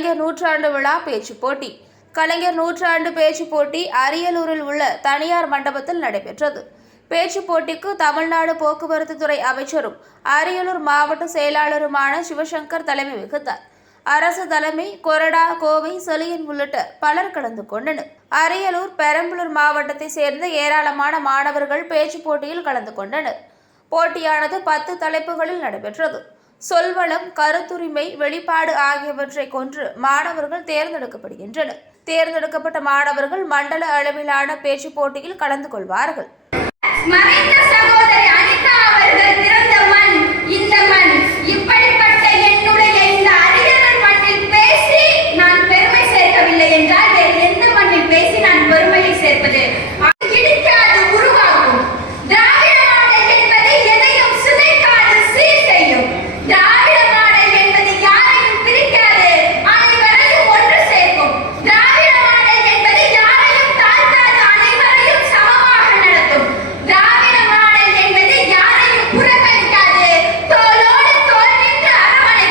கலைஞர் நூற்றாண்டு விழா பேச்சு போட்டி. கலைஞர் நூற்றாண்டு பேச்சு போட்டி அரியலூரில் உள்ள தனியார் மண்டபத்தில் நடைபெற்றது. பேச்சு போட்டிக்கு தமிழ்நாடு போக்குவரத்து துறை அமைச்சரும் அரியலூர் மாவட்ட செயலாளருமான சிவசங்கர் தலைமை வகித்தார். அரசு தலைமை கொறடா, கோவை, செலியன் உள்ளிட்ட பலர் கலந்து கொண்டனர். அரியலூர், பெரம்பலூர் மாவட்டத்தை சேர்ந்த ஏராளமான மாணவர்கள் பேச்சு போட்டியில் கலந்து கொண்டனர். போட்டியானது 10 தலைப்புகளில் நடைபெற்றது. சொல்வளம், கருத்துரிமை, வெளிப்பாடு ஆகியவற்றை கொன்று மாணவர்கள் தேர்ந்தெடுக்கப்படுகின்றனர். தேர்ந்தெடுக்கப்பட்ட மாணவர்கள் மண்டல அளவிலான பேச்சு போட்டியில் கலந்து கொள்வார்கள். மறைந்த சகோதரி அனிதா அவர்கள் பிறந்த மண் இந்த மண். இப்படிப்பட்ட என்னுடைய இந்த அரியலூர் மண்ணில் பேசி நான் பெருமை சேர்க்கவில்லை என்றால்